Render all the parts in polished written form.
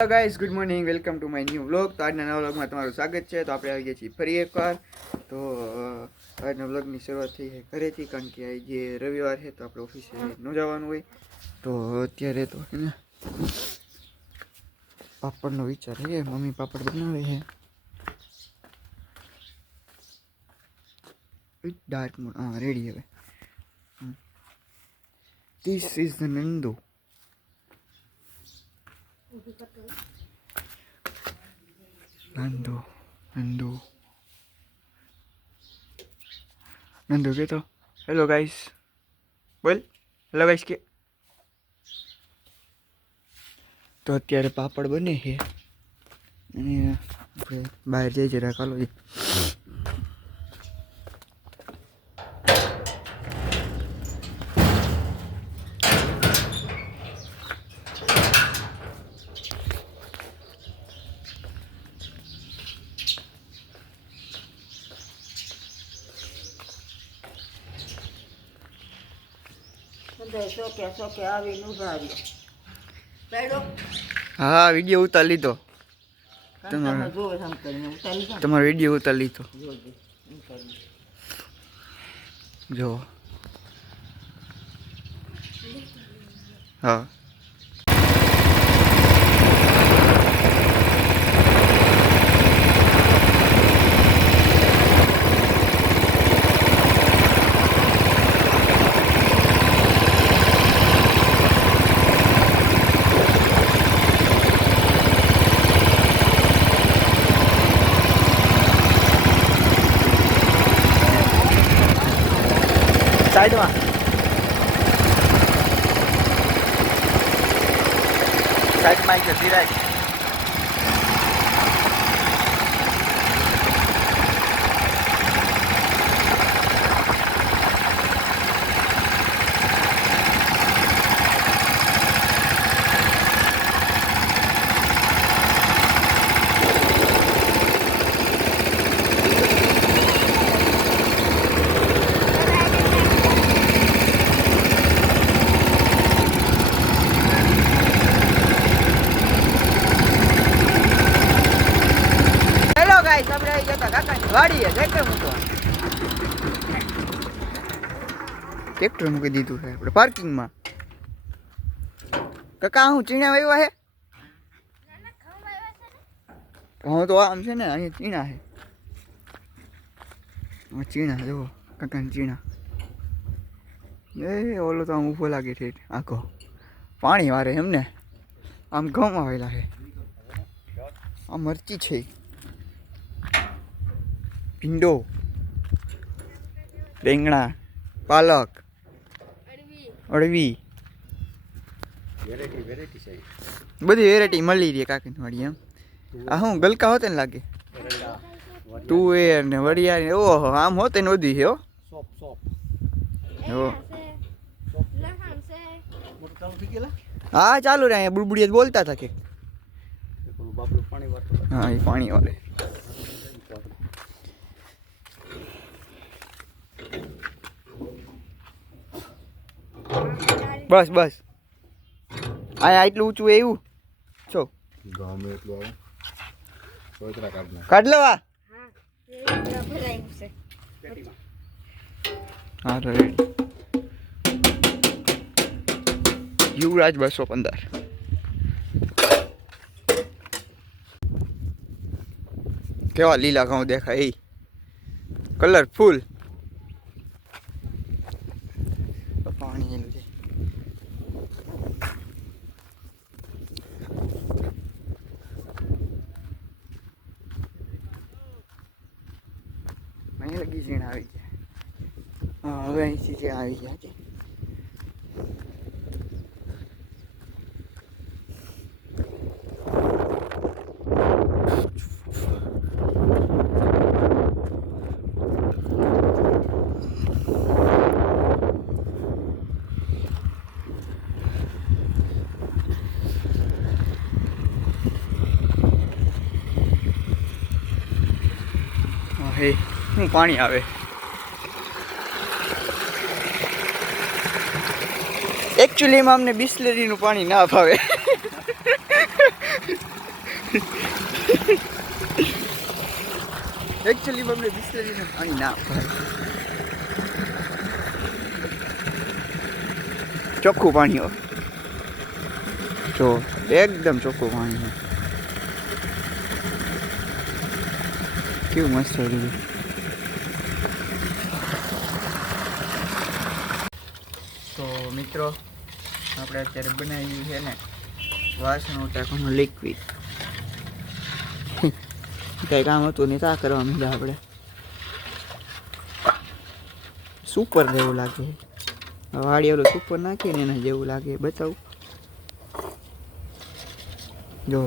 Hello guys, good morning, welcome to my new vlog. તો આજના નવા વ્લોગમાં તમારું સ્વાગત છે. તો આપણે આવી ગયા છીએ ફરી એકવાર. તો આજના વ્લોગની શરૂઆત થઈ છે ઘરેથી, કારણ કે આજે રવિવાર છે તો આપણે ઓફિસે ન જવાનું હોય. તો અત્યારે તો છે ને પાપડનો વિચાર છે. મમ્મી પાપડ બનાવે છે. ડાર્ક મોડ, હા રેડી. હવે this is the Nandu. Nandu કે તો હેલો ગાઈસ, બોલ હેલો ગાઈસ કે. તો અત્યારે પાપડ બને છે અને આપણે બહાર જઈ જરા ચાલો. હા, વિડીયો ઉતાર લીધો. તમારો વિડીયો ઉતાર લીધો જો. હા, સાઈડમાં સાઈડમાં છે ધીરાજ. આપણે આવી ગયા કાકાની વાડીએ ટ્રેક્ટર મૂકી દીધું છે આપણે પાર્કિંગમાં. કાકા હું ચીણા વાવ્યા હે? હું તો આમ છે ને અહીં ચીણા છે. ચીણા જુઓ કાકાની ચીણા. એ ઓલો તો આમ ઊભો લાગે છે આખો પાણી વારે એમને. આમ ઘઉં આવેલા છે. આ મરચી છે, ભીંડો, રીંગણા, પાલક, અળવી, બધી વેરાયટી મળી રહી કાકી વાળી. એમ આ હું ગલકા હોતે ને લાગે, તુવેર ને વડિયા ને. ઓહો, આમ હોતે ને વધી છે. હા ચાલુ રે. અહીંયા બુડબુડિયા બોલતા હતા કે હા એ પાણી વાળે. બસ બસ અહીંયા એટલું ઊંચું એવું છો કાઢ લો. હા રેડી. યુવરાજ 215. કેવા લીલા ઘઉં દેખાય એ કલરફુલ. પાણી એનું છે. અહીં લગી ઝીણ આવી ગયા. હા હવે અહીંથી ઝીણ આવી ગયા છે. હે શું પાણી આવે. એકચ્યુઅલીમાં અમને બિસ્લેરીનું પાણી ના ભાવે. એકચ્યુઅલી અમને બિસ્લેરીને પાણી ના ભાઈ, ચોખ્ખું પાણી હોય જો, એકદમ ચોખ્ખું પાણી છે. કેવું મસ્ત રહ્યું. તો મિત્રો આપણે અત્યારે બનાવ્યું છે ને વાસણ ઉટાકવાનું લિક્વિડ. કઈ કામ હતું નહીં તો આ કરવા માંડ્યા આપણે. સુપર જેવું લાગે, વાડી ઓલું સુપર નાખીને એના જેવું લાગે. બતાવું જો,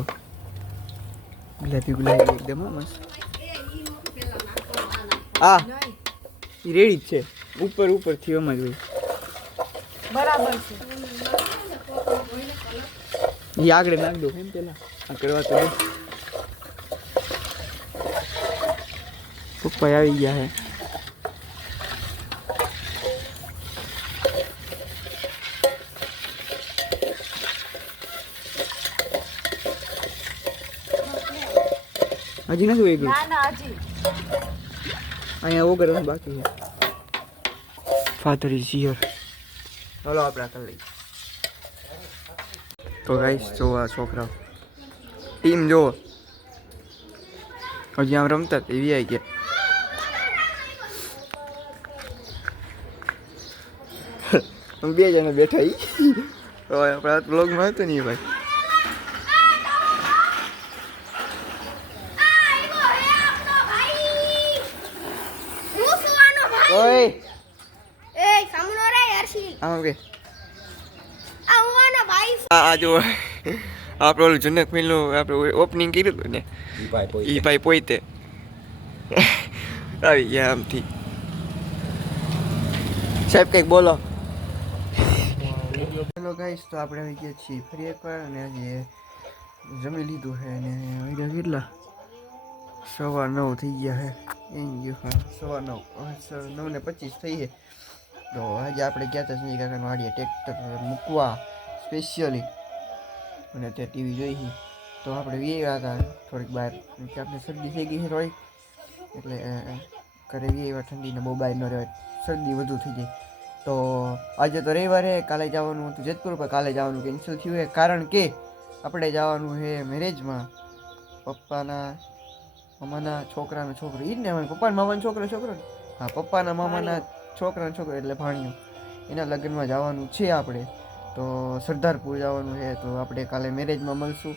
ગુલાબી ગુલાબી એકદમ મસ્ત. હા રેડી જ છે, ઉપર ઉપરથી એમ જ હોય બરાબર છે. એ આગળ નાખ દો એમ પેલા આ કરવા તો પપ્પા આવી ગયા હે. હજી નથી વેગળું. ના ના હજી અહીંયા ઓગળવાનું બાકી છે. Father is here. ચાલો આપણે કરી લઈએ. તો ગાઈસ જો આ છોકરાઓ ટીમ જો હજી આમ રમતા એવી આવી ગયા. બે જણા બેઠા ઈ આપણા બ્લોગમાં હતો નહીં ભાઈ. ઓય એ સામનો રે હર્ષિલ આમ કે આવવાનો ભાઈ. આ જો આપણે ઓલું જનક મિલનું આપણે ઓપનિંગ કર્યું હતું ને ઈ ભાઈ પોઈતે આવી ગયા આમથી. સાહેબ કંઈક બોલો. હેલો ગાઈસ, તો આપણે આવી ગયા છીએ ફરી એકવાર અને આજે જમી લીધું છે અને વાગ્યા કેટલા 9:15 થઈ ગયા છે. એમ ગયું હા 9:15 9:25 થઈ છે. તો આજે આપણે ગયા હતા સંજય કાકાના વાડીએ ટ્રેક્ટર મૂકવા સ્પેશિયલી, અને ત્યાં ટીવી જોઈ હતી. તો આપણે વ્યા હતા થોડીક બહાર, કે આપણે શરદી થઈ ગઈ છે થોડીક, એટલે ઘરે વ્યા ઠંડીને બહુ બહાર ન રહેવાય, શરદી વધુ થઈ જાય. તો આજે તો રવિવારે, કાલે જવાનું હતું જેતપુર, પર કાલે જવાનું કેન્સલ થયું છે કારણ કે આપણે જવાનું છે મેરેજમાં પપ્પાના મામાના છોકરાનો છોકરો. ઈ જ ને પપ્પાના મામાનો છોકરો ને હા, પપ્પાના મામાના છોકરાનો છોકરો એટલે ભાણિયો, એના લગ્નમાં જવાનું છે આપણે. તો સરદારપુર જવાનું છે. તો આપણે કાલે મેરેજમાં મળશું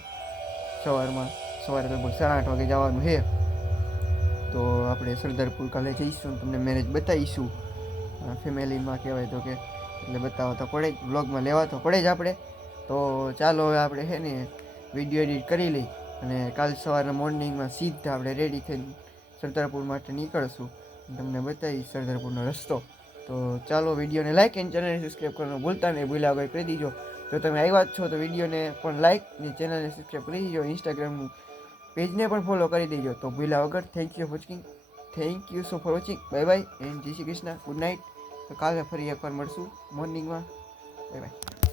સવારે લગભગ 8:30 વાગે જવાનું છે. તો આપણે સરદારપુર કાલે જઈશું, તમને મેરેજ બતાવીશું. ફેમિલીમાં કહેવાય તો કે એટલે બતાવવા તો પડે જ, વ્લોગમાં લેવા તો પડે જ આપણે. તો ચાલો હવે આપણે છે ને વિડીયો એડિટ કરી લઈ અને કાલ સવારના મોર્નિંગમાં સીધા આપણે રેડી થઈને સરદારપુર માટે નીકળશું. તમને બતાવીશ સરદારપુરનો રસ્તો. તો ચાલો વિડીયોને લાઈક એન્ડ ચેનલને સબસ્ક્રાઈબ કરવાનું ભૂલતા નહીં, ભૂલ્યા વગર કરી દીજો. જો તમે આવ્યા જ છો તો વિડીયોને પણ લાઈક ને ચેનલને સબસ્ક્રાઈબ કરી દીજો. ઇન્સ્ટાગ્રામનું પેજને પણ ફોલો કરી દેજો. તો ભૂલ્યા વગર thank you so for watching. Bye bye and જય શ્રી કૃષ્ણ, ગુડ નાઇટ. તો કાલે ફરી એકવાર મળશું મોર્નિંગમાં. Bye bye.